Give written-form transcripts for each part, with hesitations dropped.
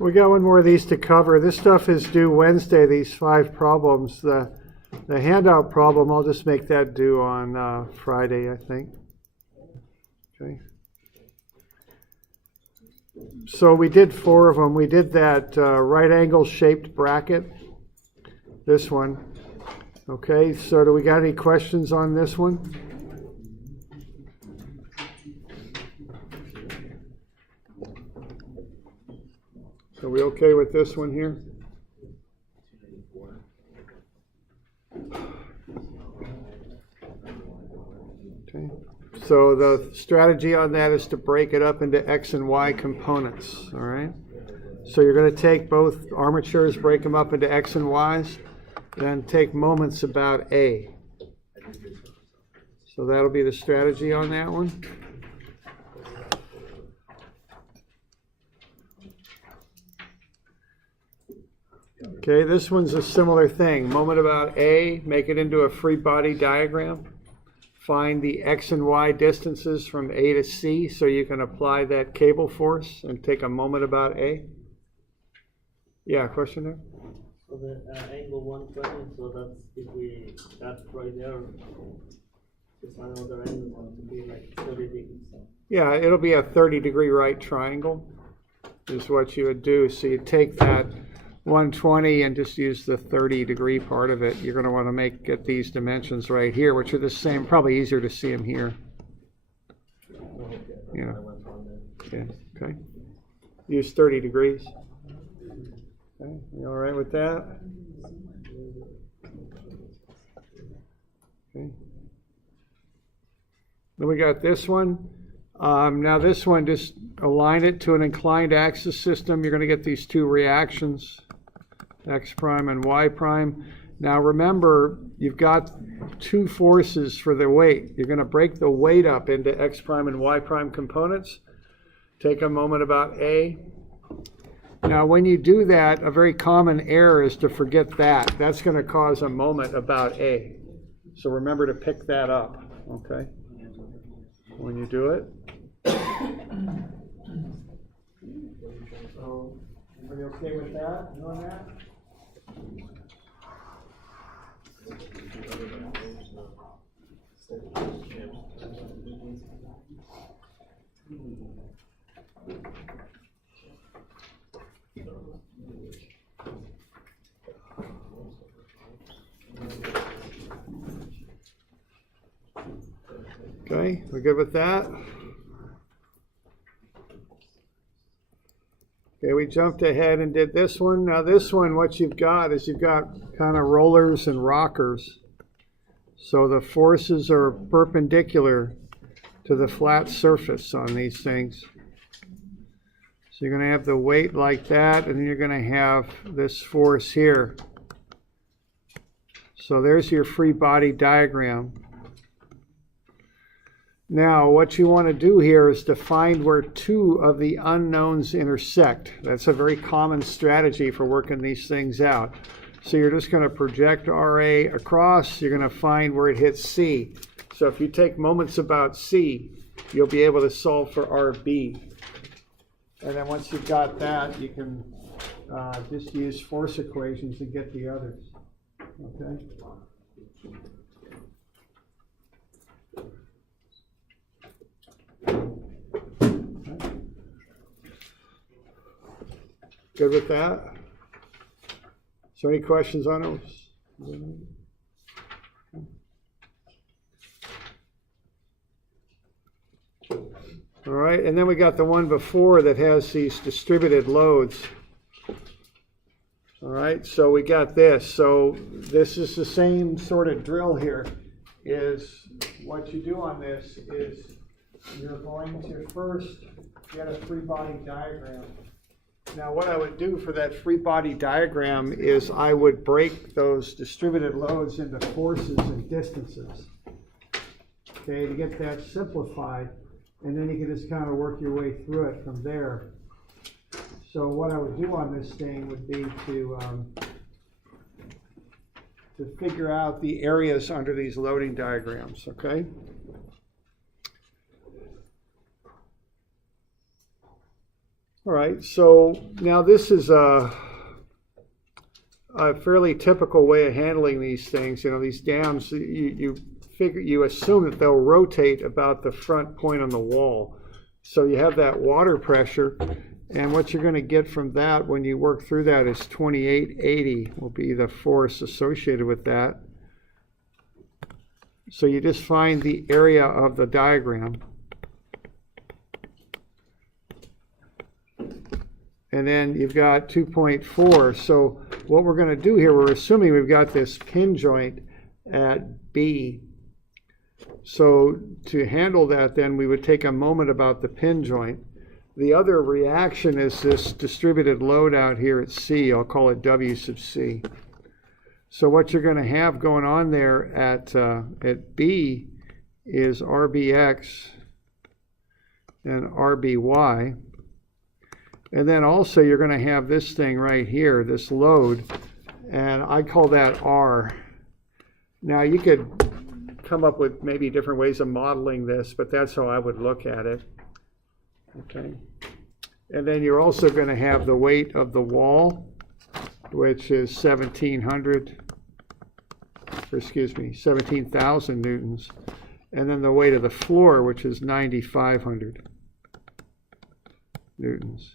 We got one more of these to cover. This stuff is due Wednesday, these 5 problems. The handout problem, I'll just make that due on Friday, I think. Okay. So we did 4 of them. We did that right angle shaped bracket, this one. Okay, so do we got any questions on this one? Are we okay with this one here? Okay. So the strategy on that is to break it up into X and Y components, all right? So you're going to take both armatures, break them up into X and Y's, and take moments about A. So that'll be the strategy on that one. Okay, this one's a similar thing. Moment about A, make it into a free body diagram. Find the X and Y distances from A to C so you can apply that cable force and take a moment about A. Yeah, question there? So the angle 120, so that's that's right there. Just another angle going to be like 30 degrees. Yeah, it'll be a 30-degree right triangle is what you would do. So you take that 120 and just use the 30-degree part of it. You're going to want to get these dimensions right here, which are the same, probably easier to see them here. Yeah. Okay. Use 30 degrees. Okay. You all right with that? Okay. Then we got this one. Now this one, just align it to an inclined axis system. You're going to get these 2 reactions, X prime and Y prime. Now remember, you've got 2 forces for the weight. You're going to break the weight up into X prime and Y prime components. Take a moment about A. Now when you do that, a very common error is to forget that. That's going to cause a moment about A. So remember to pick that up, okay, when you do it. So, everybody okay with that? Doing that? Okay, we good with that? Okay, we jumped ahead and did this one. Now this one, what you've got is you've got kind of rollers and rockers. So the forces are perpendicular to the flat surface on these things. So you're going to have the weight like that, and then you're going to have this force here. So there's your free body diagram. Now, what you want to do here is to find where 2 of the unknowns intersect. That's a very common strategy for working these things out. So you're just going to project RA across. You're going to find where it hits C. So if you take moments about C, you'll be able to solve for RB. And then once you've got that, you can just use force equations to get the others. Okay? Good with that? So any questions on those? All right, and then we got the one before that has these distributed loads. All right, so we got this. So this is the same sort of drill here. Is what you do on this is you're going to first get a free body diagram. Now what I would do for that free body diagram is I would break those distributed loads into forces and distances, okay, to get that simplified, and then you can just kind of work your way through it from there. So what I would do on this thing would be to to figure out the areas under these loading diagrams, okay? All right, so now this is a fairly typical way of handling these things. You know, these dams, you assume that they'll rotate about the front point on the wall. So you have that water pressure, and what you're going to get from that when you work through that is 2880 will be the force associated with that. So you just find the area of the diagram. And then you've got 2.4. So what we're going to do here, we're assuming we've got this pin joint at B. So to handle that, then we would take a moment about the pin joint. The other reaction is this distributed load out here at C. I'll call it W sub C. So what you're going to have going on there at B is RBX and RBY. And then also you're going to have this thing right here, this load, and I call that R. Now you could come up with maybe different ways of modeling this, but that's how I would look at it. Okay. And then you're also going to have the weight of the wall, which is 17,000 newtons. And then the weight of the floor, which is 9,500 newtons.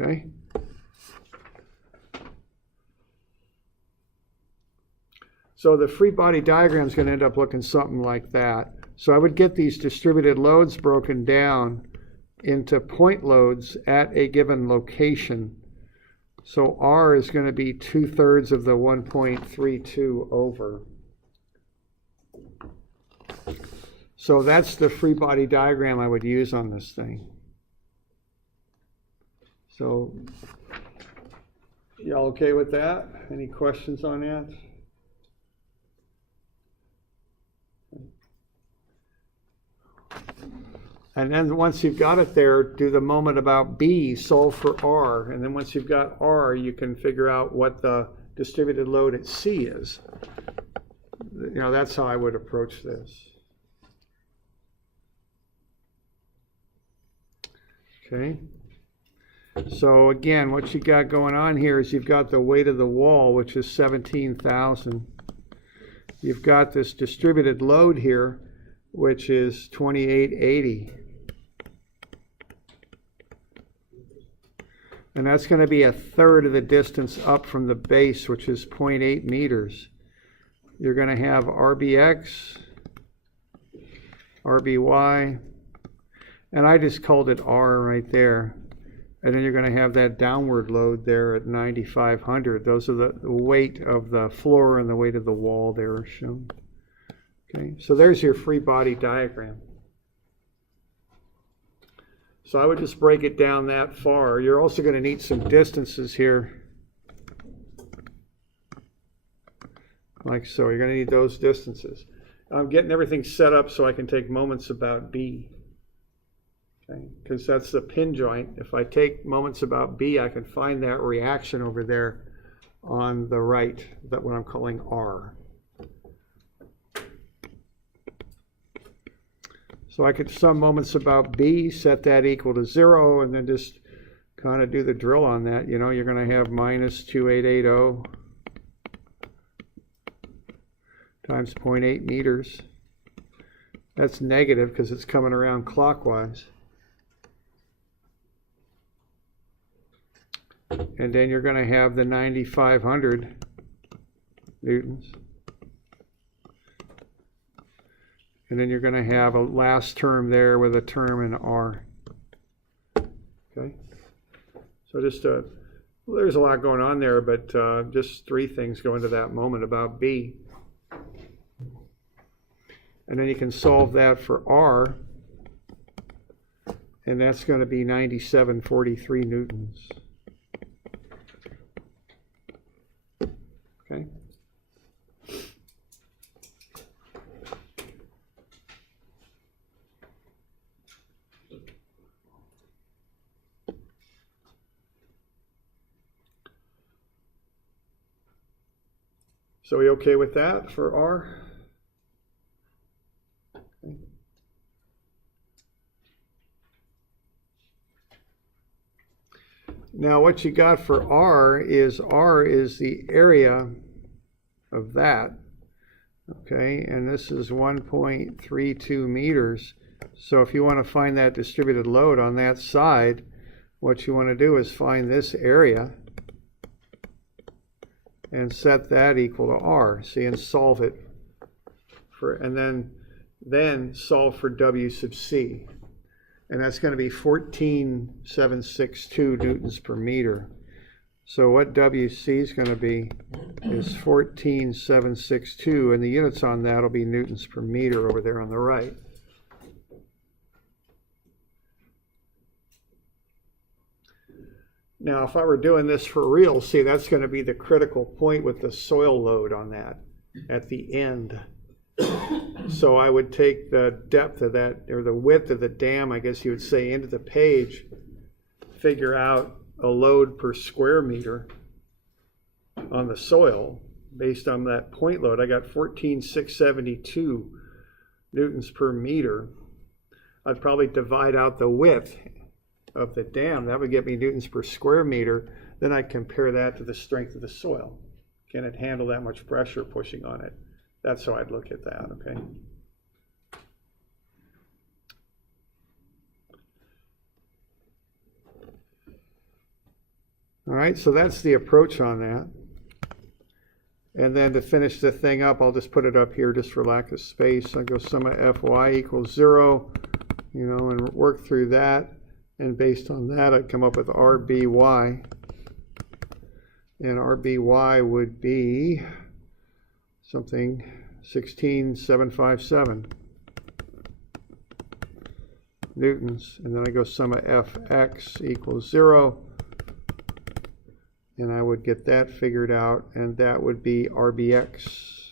Okay. So the free body diagram is going to end up looking something like that. So I would get these distributed loads broken down into point loads at a given location. So R is going to be 2/3 of the 1.32 over. So that's the free body diagram I would use on this thing. So, y'all okay with that? Any questions on that? And then once you've got it there, do the moment about B, solve for R. And then once you've got R, you can figure out what the distributed load at C is. You know, that's how I would approach this. Okay. So again, what you got going on here is you've got the weight of the wall, which is 17,000. You've got this distributed load here, which is 2880. And that's going to be 1/3 of the distance up from the base, which is 0.8 meters. You're going to have RBX, RBY, and I just called it R right there. And then you're going to have that downward load there at 9,500. Those are the weight of the floor and the weight of the wall there shown. Okay, so there's your free body diagram. So I would just break it down that far. You're also going to need some distances here. Like so, you're going to need those distances. I'm getting everything set up so I can take moments about B. Okay, because that's the pin joint. If I take moments about B, I can find that reaction over there on the right, that what I'm calling R. So I could sum moments about B, set that equal to 0, and then just kind of do the drill on that. You know, you're going to have minus 2880 times 0.8 meters. That's negative because it's coming around clockwise. And then you're going to have the 9,500 newtons. And then you're going to have a last term there with a term in R. Okay. So just, well, there's a lot going on there, but just 3 things go into that moment about B. And then you can solve that for R. And that's going to be 9743 newtons. Okay. So we okay with that for R? Now what you got for R is the area of that, okay, and this is 1.32 meters. So if you want to find that distributed load on that side, what you want to do is find this area and set that equal to R, see, and solve it for, and then solve for W sub C. And that's going to be 14,762 newtons per meter. So what WC is going to be is 14,762, and the units on that will be newtons per meter over there on the right. Now, if I were doing this for real, see, that's going to be the critical point with the soil load on that at the end. So I would take the depth of that, or the width of the dam, I guess you would say, into the page, figure out a load per square meter on the soil based on that point load. I got 14,672 newtons per meter. I'd probably divide out the width of the dam. That would get me newtons per square meter. Then I'd compare that to the strength of the soil. Can it handle that much pressure pushing on it? That's how I'd look at that, okay? All right, so that's the approach on that. And then to finish the thing up, I'll just put it up here just for lack of space. I go sum of Fy equals 0, you know, and work through that. And based on that, I'd come up with RBY. And RBY would be something 16,757 newtons. And then I go sum of Fx equals 0. And I would get that figured out, and that would be RBX.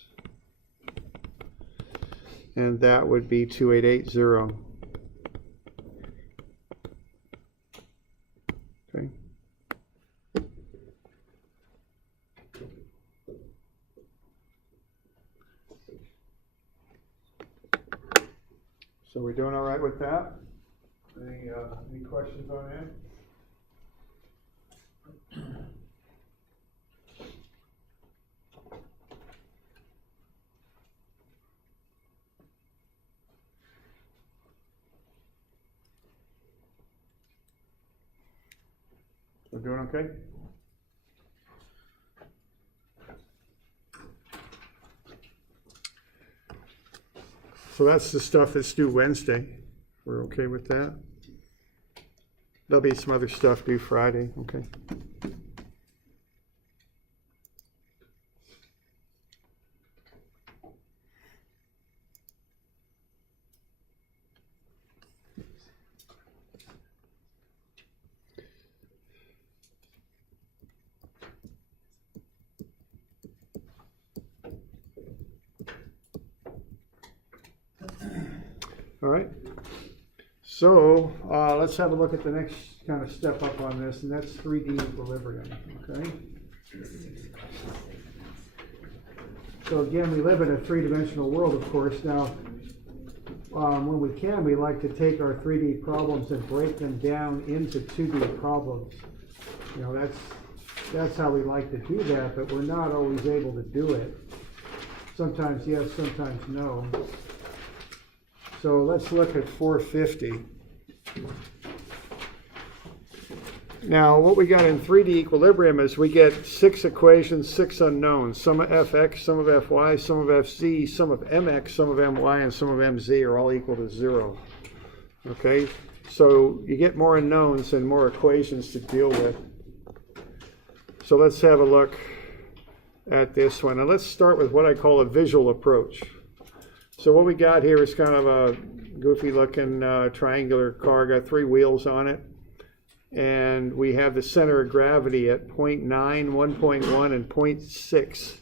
And that would be 2880. Okay. So we're doing all right with that? Any questions on that? We're doing okay? So that's the stuff that's due Wednesday. We're okay with that? There'll be some other stuff due Friday, okay? All right, so let's have a look at the next kind of step up on this, and that's 3D equilibrium, okay? So again, we live in a three-dimensional world, of course. Now, when we can, we like to take our 3D problems and break them down into 2D problems. You know, that's how we like to do that, but we're not always able to do it. Sometimes yes, sometimes no. So let's look at 450. Now, what we got in 3D equilibrium is we get 6 equations, 6 unknowns. Sum of Fx, sum of Fy, sum of Fz, sum of Mx, sum of My, and sum of Mz are all equal to 0. Okay? So you get more unknowns and more equations to deal with. So let's have a look at this one. And let's start with what I call a visual approach. So what we got here is kind of a goofy looking triangular car, got 3 wheels on it. And we have the center of gravity at 0.9, 1.1, and 0.6.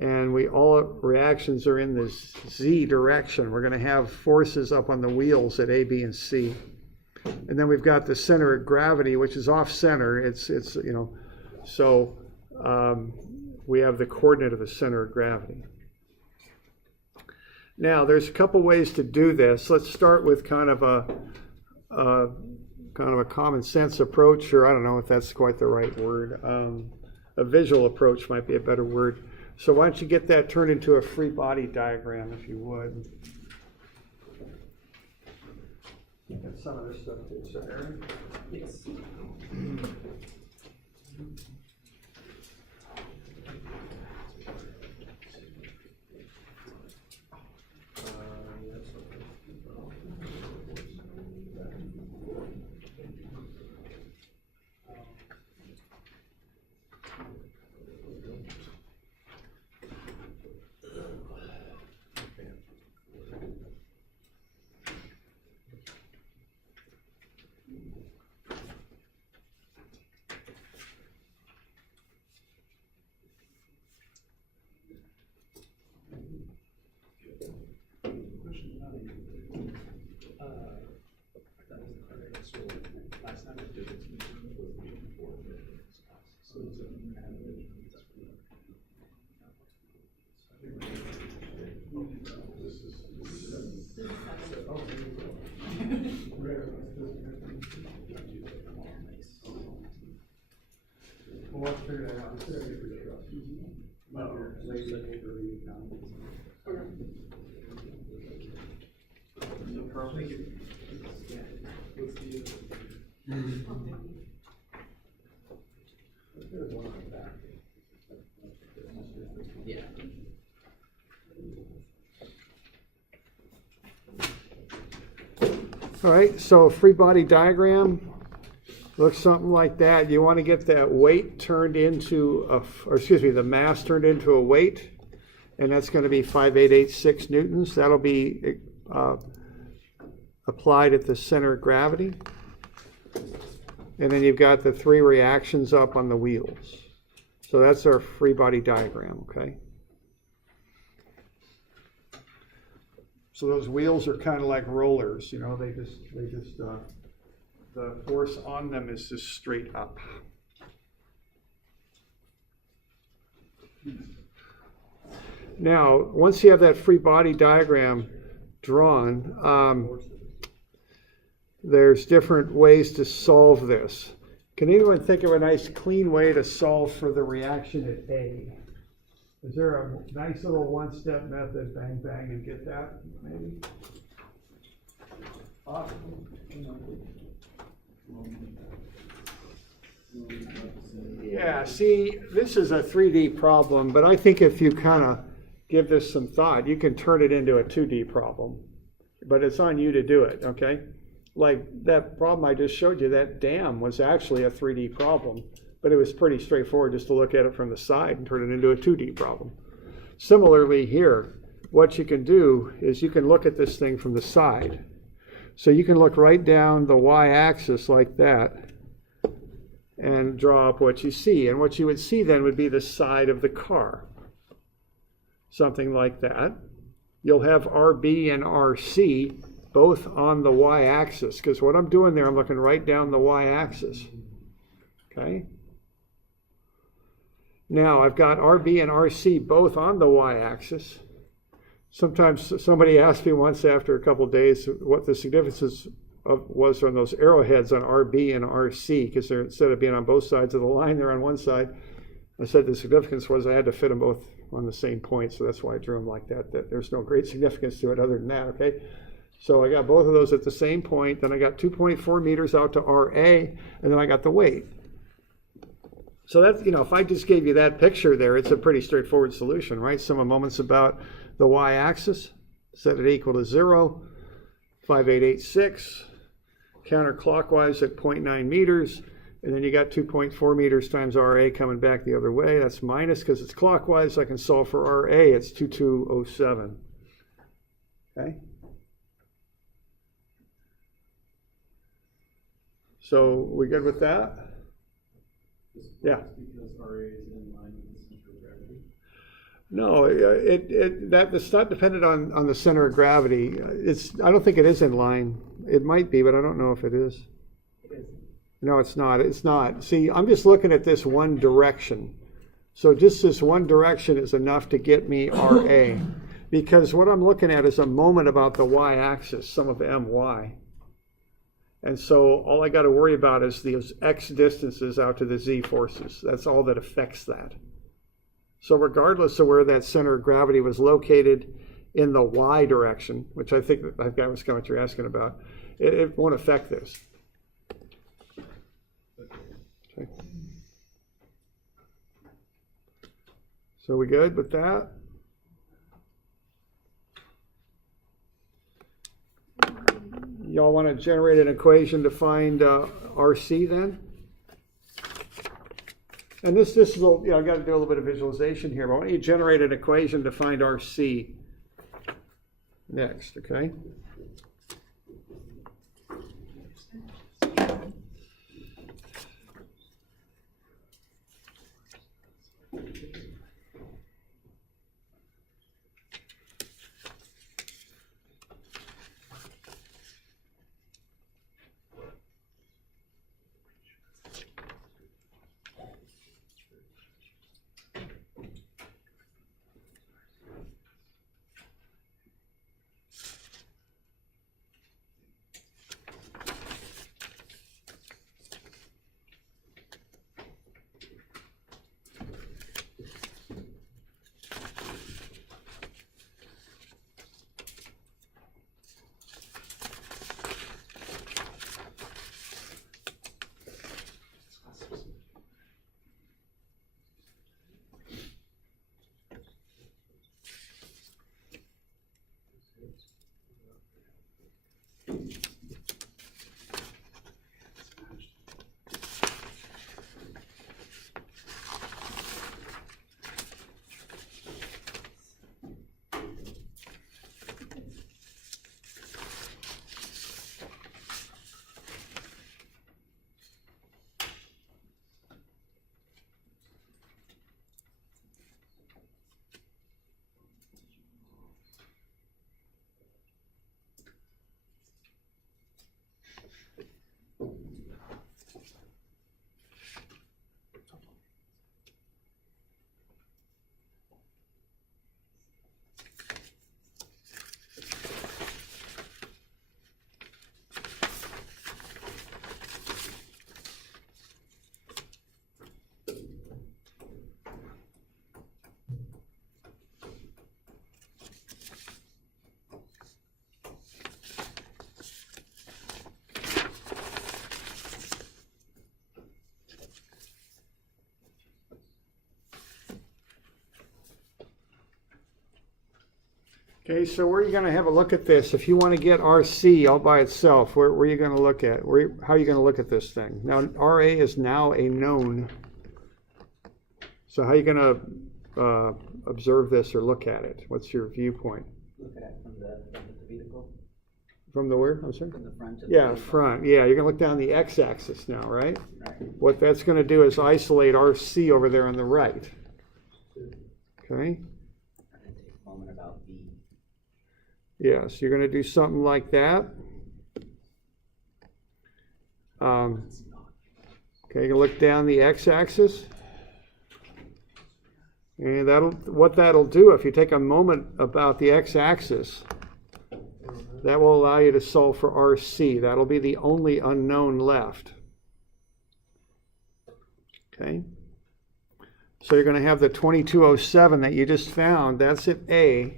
And all reactions are in this Z direction. We're going to have forces up on the wheels at A, B, and C. And then we've got the center of gravity, which is off center. It's you know, so we have the coordinate of the center of gravity. Now, there's a couple ways to do this. Let's start with kind of a common sense approach, or I don't know if that's quite the right word. A visual approach might be a better word. So why don't you get that turned into a free body diagram, if you would. Got some of this stuff too, so Aaron? Yes. Yeah. All right, so a free body diagram looks something like that. You want to get that weight turned into the mass turned into a weight, and that's going to be 5886 newtons. That'll be applied at the center of gravity. And then you've got the three reactions up on the wheels. So that's our free body diagram, okay? So those wheels are kind of like rollers, you know, the force on them is just straight up. Now, once you have that free body diagram drawn, there's different ways to solve this. Can anyone think of a nice clean way to solve for the reaction at A? Is there a nice little one-step method, bang, bang, and get that, maybe? Yeah, see, this is a 3D problem, but I think if you kind of give this some thought, you can turn it into a 2D problem. But it's on you to do it, okay? Like that problem I just showed you, that dam was actually a 3D problem, but it was pretty straightforward just to look at it from the side and turn it into a 2D problem. Similarly here, what you can do is you can look at this thing from the side. So you can look right down the y-axis like that and draw up what you see. And what you would see then would be the side of the car. Something like that. You'll have RB and RC both on the y-axis, because what I'm doing there, I'm looking right down the y-axis. Okay? Now I've got RB and RC both on the y-axis. Sometimes somebody asked me once after a couple of days what the significance was on those arrowheads on RB and RC, because they're, instead of being on both sides of the line, they're on one side. I said the significance was I had to fit them both on the same point, so that's why I drew them like that. That there's no great significance to it other than that, okay? So I got both of those at the same point, then I got 2.4 meters out to RA, and then I got the weight. So that's, you know, if I just gave you that picture there, it's a pretty straightforward solution, right? Sum of moments about the y-axis, set it equal to 0, 5886, counterclockwise at 0.9 meters, and then you got 2.4 meters times RA coming back the other way. That's minus because it's clockwise. I can solve for RA. It's 2207. Okay? So we good with that? Yeah. Because RA is in line with the center of gravity. No, it's not dependent on the center of gravity. I don't think it is in line. It might be, but I don't know if it is. No, it's not. It's not. See, I'm just looking at this one direction. So just this one direction is enough to get me RA. Because what I'm looking at is a moment about the y-axis, sum of my. And so all I got to worry about is those x distances out to the z forces. That's all that affects that. So regardless of where that center of gravity was located in the y direction, which I think that was what you're asking about, it won't affect this. Okay. So we good with that? Y'all want to generate an equation to find RC then? And this is I got to do a little bit of visualization here, but I want you to generate an equation to find RC next, okay? Okay, so where are you going to have a look at this? If you want to get RC all by itself, where are you going to look at? How are you going to look at this thing? Now, RA is now a known. So how are you going to observe this or look at it? What's your viewpoint? Look at it from the vehicle. From the where? I'm sorry? From the front of the Yeah, vehicle. front. Yeah, you're going to look down the x-axis now, right? Right. What that's going to do is isolate RC over there on the right. Okay? I'm going to take a moment about V. Yeah, so you're going to do something like that. Okay, you can look down the x-axis. And what that'll do, if you take a moment about the x-axis, that will allow you to solve for RC. That'll be the only unknown left. Okay? So you're going to have the 2207 that you just found. That's at A.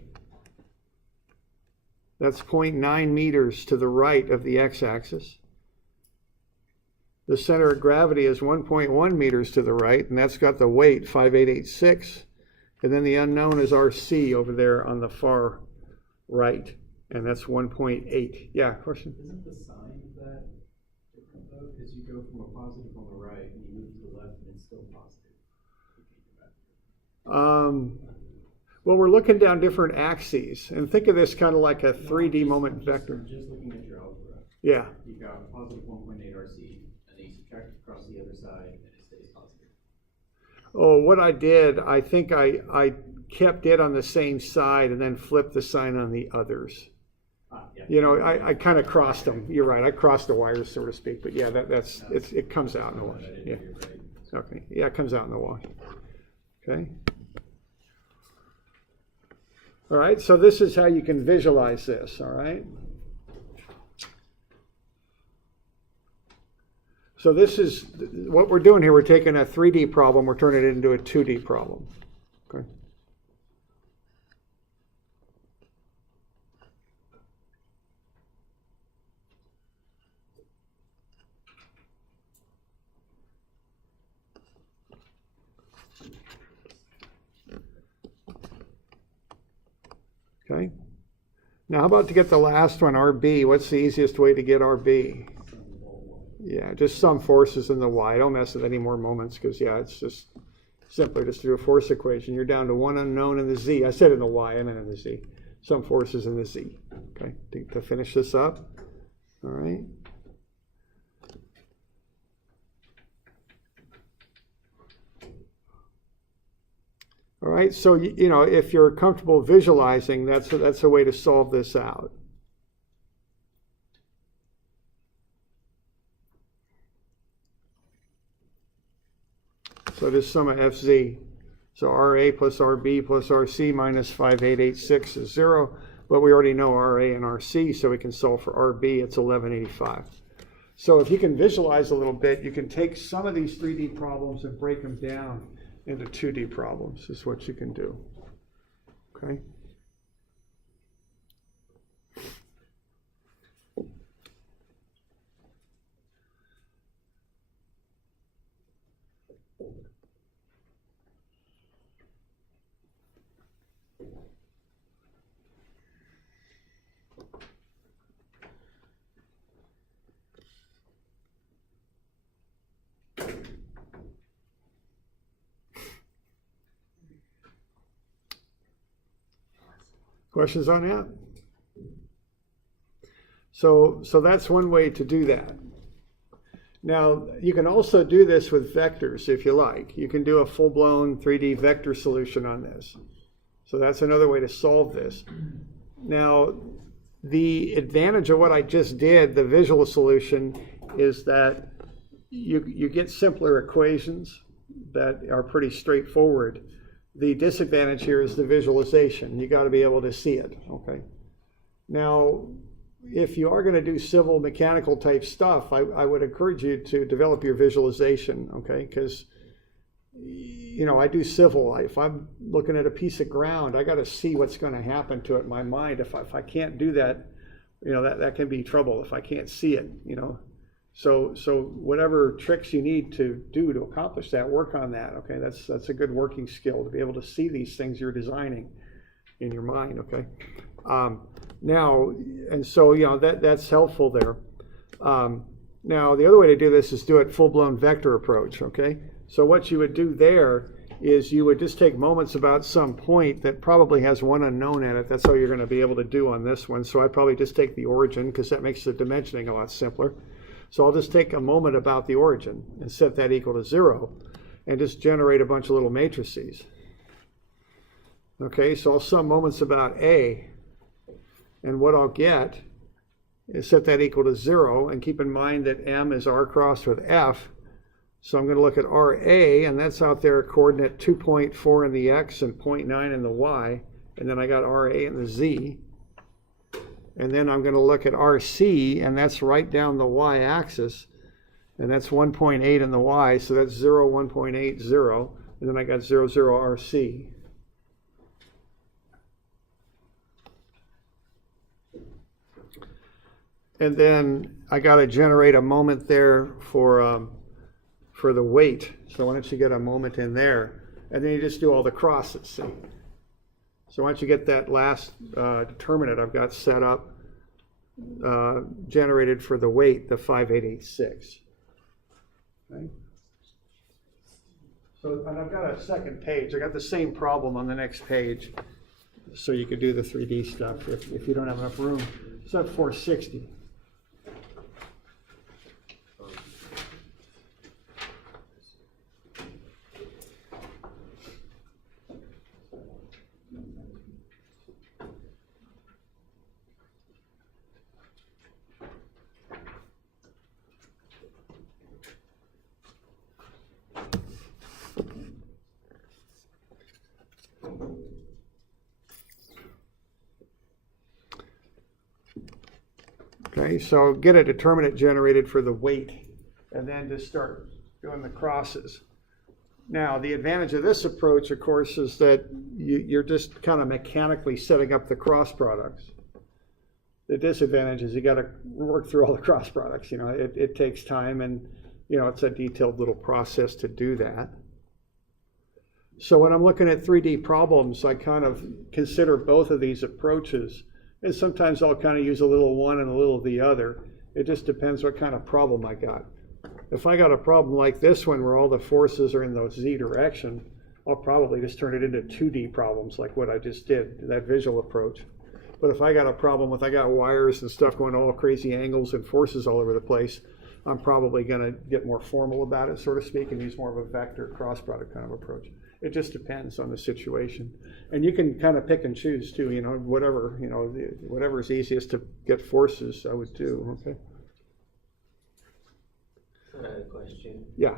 That's 0.9 meters to the right of the x-axis. The center of gravity is 1.1 meters to the right, and that's got the weight, 5886. And then the unknown is RC over there on the far right, and that's 1.8. Yeah, question? Isn't the sign of that different though? Because you go from a positive on the right and you move to the left and it's still positive. Well, we're looking down different axes, and think of this kind of like a 3D moment vector. Just looking at your algebra. Yeah. You've got a positive 1.8 RC, and then you subtract it across the other side, and it stays positive. Oh, what I did, I think I kept it on the same side and then flipped the sign on the others. Yeah. You know, I kind of crossed them. You're right. I crossed the wires, so to speak. But yeah, it comes out in the wash. Yeah. Okay. Yeah, it comes out in the wash. Okay. All right, so this is how you can visualize this, all right? So this is what we're doing here. We're taking a 3D problem, we're turning it into a 2D problem. Okay. Okay. Now, how about to get the last one, RB? What's the easiest way to get RB? Yeah, just some forces in the y. Don't mess with any more moments because, yeah, it's just simpler just to do a force equation. You're down to one unknown in the z. I said in the y, I meant in the z. Some forces in the z. Okay, to finish this up. All right. All right, so, you know, if you're comfortable visualizing, that's a way to solve this out. So this sum of fz. So RA plus RB plus RC minus 5886 is 0. But we already know RA and RC, so we can solve for RB. It's 1185. So if you can visualize a little bit, you can take some of these 3D problems and break them down into 2D problems, is what you can do. Okay? Questions on that? So that's one way to do that. Now, you can also do this with vectors if you like. You can do a full-blown 3D vector solution on this. So that's another way to solve this. Now, the advantage of what I just did, the visual solution, is that you get simpler equations that are pretty straightforward. The disadvantage here is the visualization. You got to be able to see it, okay? Now, if you are going to do civil mechanical type stuff, I would encourage you to develop your visualization, okay? Because, you know, I do civil. If I'm looking at a piece of ground, I got to see what's going to happen to it in my mind. If I can't do that, you know, that can be trouble if I can't see it, you know? So whatever tricks you need to do to accomplish that, work on that, okay? That's a good working skill, to be able to see these things you're designing in your mind, okay? Now, and so, you know, that's helpful there. Now, the other way to do this is do it full-blown vector approach, okay? So what you would do there is you would just take moments about some point that probably has one unknown at it. That's all you're going to be able to do on this one. So I'd probably just take the origin, because that makes the dimensioning a lot simpler. So I'll just take a moment about the origin and set that equal to 0 and just generate a bunch of little matrices. Okay, so I'll sum moments about A, and what I'll get is set that equal to 0, and keep in mind that M is R crossed with F. So I'm going to look at RA, and that's out there coordinate 2.4 in the X and 0.9 in the Y, and then I got RA in the Z. And then I'm going to look at RC, and that's right down the y-axis, and that's 1.8 in the y, so that's 0, 1.8, 0, and then I got 0, 0, RC. And then I got to generate a moment there for the weight. So why don't you get a moment in there, and then you just do all the crosses. See? So once you get that last determinant I've got set up, generated for the weight, the 5886. Okay. So, and I've got a second page. I got the same problem on the next page, so you could do the 3D stuff if you don't have enough room. So at 460. Okay, so get a determinant generated for the weight, and then just start doing the crosses. Now, the advantage of this approach, of course, is that you're just kind of mechanically setting up the cross products. The disadvantage is you got to work through all the cross products. You know, it takes time, and you know, it's a detailed little process to do that. So when I'm looking at 3D problems, I kind of consider both of these approaches, and sometimes I'll kind of use a little one and a little of the other. It just depends what kind of problem I got. If I got a problem like this one where all the forces are in the z direction, I'll probably just turn it into 2D problems like what I just did, that visual approach. But if I got a problem with, I got wires and stuff going all crazy angles and forces all over the place, I'm probably going to get more formal about it, so to speak, and use more of a vector cross product kind of approach. It just depends on the situation. And you can kind of pick and choose too, you know, whatever is easiest to get forces, I would do, okay? So I have a question. Yeah.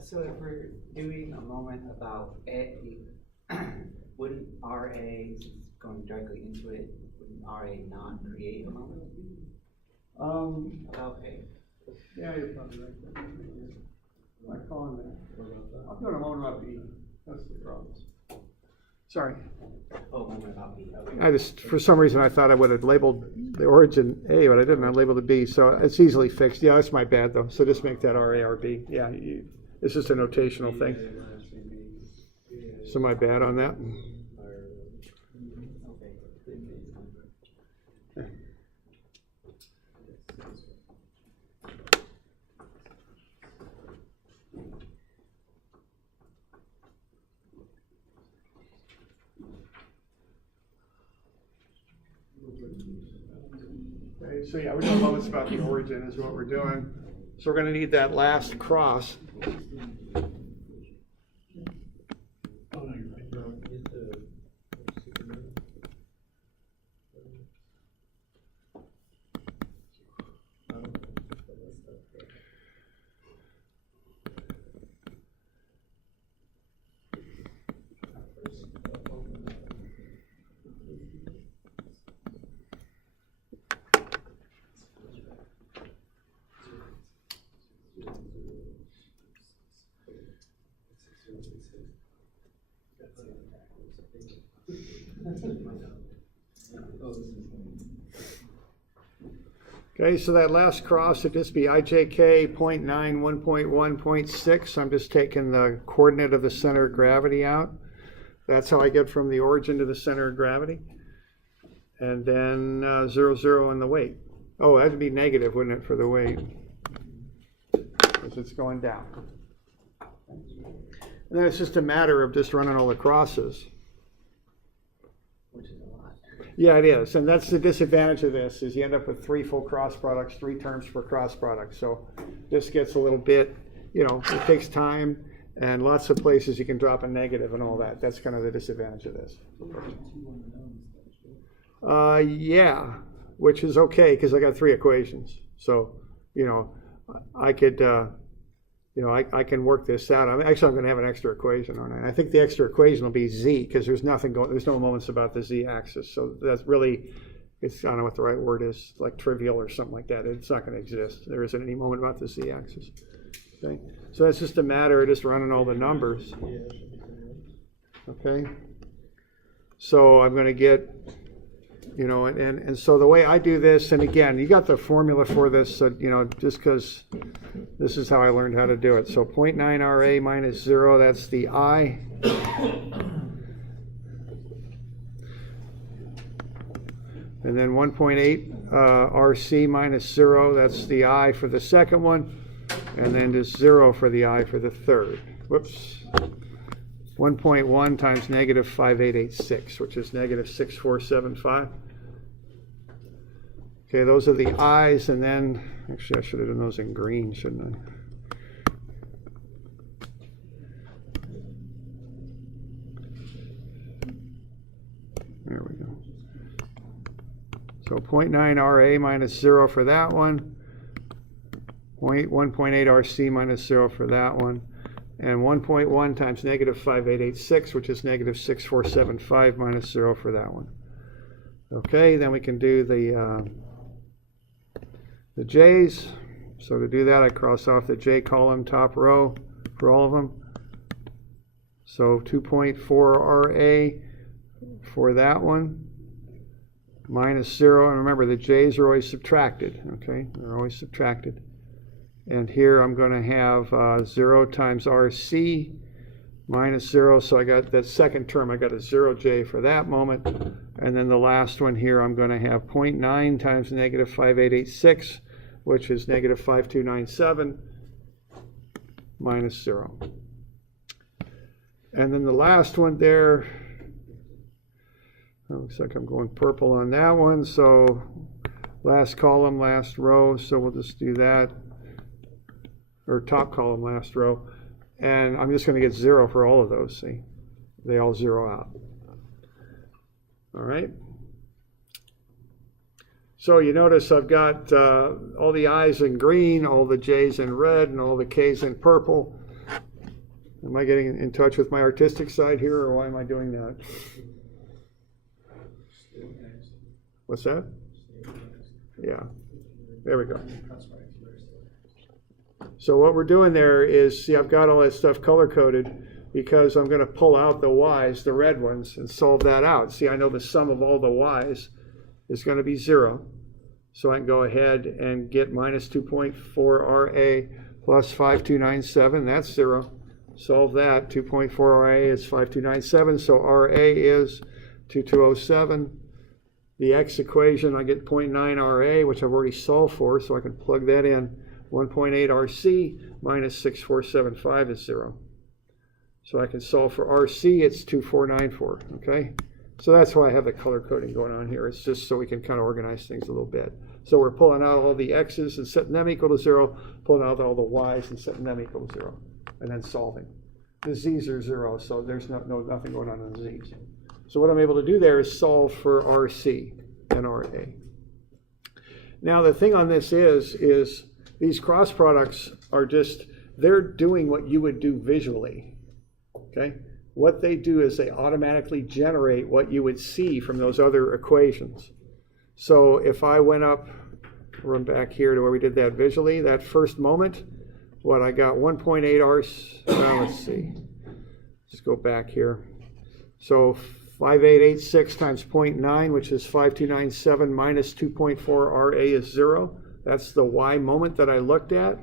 So if we're doing a moment about A, wouldn't RA, since it's going directly into it, wouldn't RA not create a moment? About A? Yeah, you're probably right. Am I calling that? I'm doing a moment about B. That's the problem. Sorry. Oh, moment about B. Okay. I just, for some reason, I thought I would have labeled the origin A, but I didn't. I labeled it B, so it's easily fixed. Yeah, that's my bad, though. So just make that RARB. Yeah, it's just a notational thing. So my bad on that. Okay, so yeah, we're doing moments about the origin is what we're doing. So we're going to need that last cross. Okay, so that last cross would just be IJK 0.9, 1.1, 0.6. I'm just taking the coordinate of the center of gravity out. That's how I get from the origin to the center of gravity. And then 0, 0 in the weight. Oh, that'd be negative, wouldn't it, for the weight? Because it's going down. And then it's just a matter of just running all the crosses. Which is a lot. Yeah, it is. And that's the disadvantage of this, is you end up with 3 full cross products, 3 terms per cross product. So this gets a little bit, you know, it takes time, and lots of places you can drop a negative and all that. That's kind of the disadvantage of this. Yeah, which is okay, because I got 3 equations. So, you know, I could, I can work this out. I'm going to have an extra equation, aren't I? I think the extra equation will be z, because there's no moments about the z-axis. So that's really, I don't know what the right word is, like trivial or something like that. It's not going to exist. There isn't any moment about the z-axis. Okay, so that's just a matter of just running all the numbers. Okay, so I'm going to get, you know, and so the way I do this, and again, you got the formula for this, so, you know, just because this is how I learned how to do it. So 0.9 RA minus 0, that's the I. And then 1.8 RC minus 0, that's the I for the second one. And then just 0 for the I for the third. Whoops. 1.1 times negative 5886, which is negative 6475. Okay, those are the I's, and then, actually I should have done those in green, shouldn't I? There we go. So 0.9 RA minus 0 for that one. 1.8 RC minus 0 for that one. And 1.1 times negative 5886, which is negative 6475 minus 0 for that one. Okay, then we can do the the J's. So to do that, I cross off the J column, top row for all of them. So 2.4 RA for that one, minus 0. And remember, the J's are always subtracted, okay? They're always subtracted. And here I'm going to have 0 times RC minus 0. So I got that second term, I got a 0J for that moment. And then the last one here, I'm going to have 0.9 times negative 5886, which is negative 5297 minus 0. And then the last one there, looks like I'm going purple on that one. So last column, last row. So we'll just do that. Or top column, last row. And I'm just going to get 0 for all of those, see? They all 0 out. All right. So you notice I've got all the I's in green, all the J's in red, and all the K's in purple. Am I getting in touch with my artistic side here, or why am I doing that? What's that? Yeah. There we go. So what we're doing there is, see, I've got all that stuff color-coded because I'm going to pull out the Y's, the red ones, and solve that out. See, I know the sum of all the Y's is going to be 0. So I can go ahead and get minus 2.4 RA plus 5297. That's 0. Solve that. 2.4 RA is 5297. So RA is 2207. The X equation, I get 0.9 RA, which I've already solved for, so I can plug that in. 1.8 RC minus 6475 is 0. So I can solve for RC, it's 2494, okay? So that's why I have the color coding going on here. It's just so we can kind of organize things a little bit. So we're pulling out all the X's and setting them equal to 0, pulling out all the Y's and setting them equal to 0, and then solving. The Z's are 0, so there's nothing going on in the Z's. So what I'm able to do there is solve for RC and RA. Now the thing on this is these cross products are just, they're doing what you would do visually, okay? What they do is they automatically generate what you would see from those other equations. So if I went up, run back here to where we did that visually, that first moment, what I got 1.8 R, well, let's see, just go back here. So 5886 times 0.9, which is 5297 minus 2.4 RA is 0. That's the Y moment that I looked at.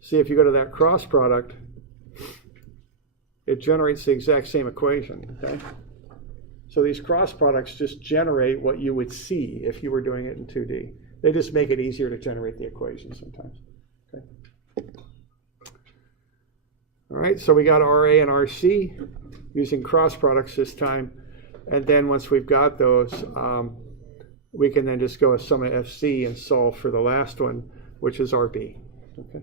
See, if you go to that cross product, it generates the exact same equation, okay? So these cross products just generate what you would see if you were doing it in 2D. They just make it easier to generate the equation sometimes, okay? All right, so we got RA and RC using cross products this time. And then once we've got those, we can then just go with sum of FC and solve for the last one, which is RB, okay?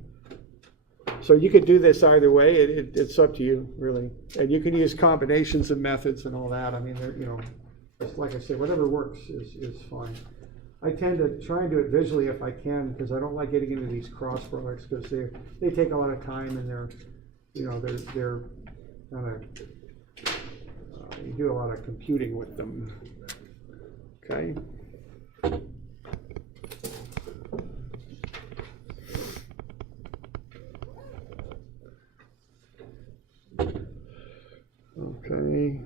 So you could do this either way. It's up to you, really. And you can use combinations of methods and all that. I mean, you know, like I said, whatever works is fine. I tend to try and do it visually if I can, because I don't like getting into these cross products because they take a lot of time and they're kind of, you do a lot of computing with them, okay? Okay.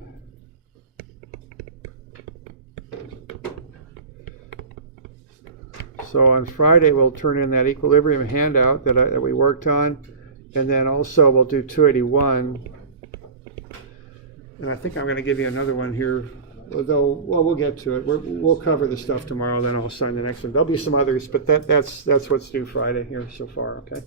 So on Friday we'll turn in that equilibrium handout that we worked on, and then also we'll do 281. And I think I'm going to give you another one here, although, well, we'll get to it. We'll cover the stuff tomorrow, then I'll assign the next one. There'll be some others, but that's what's due Friday here so far, okay?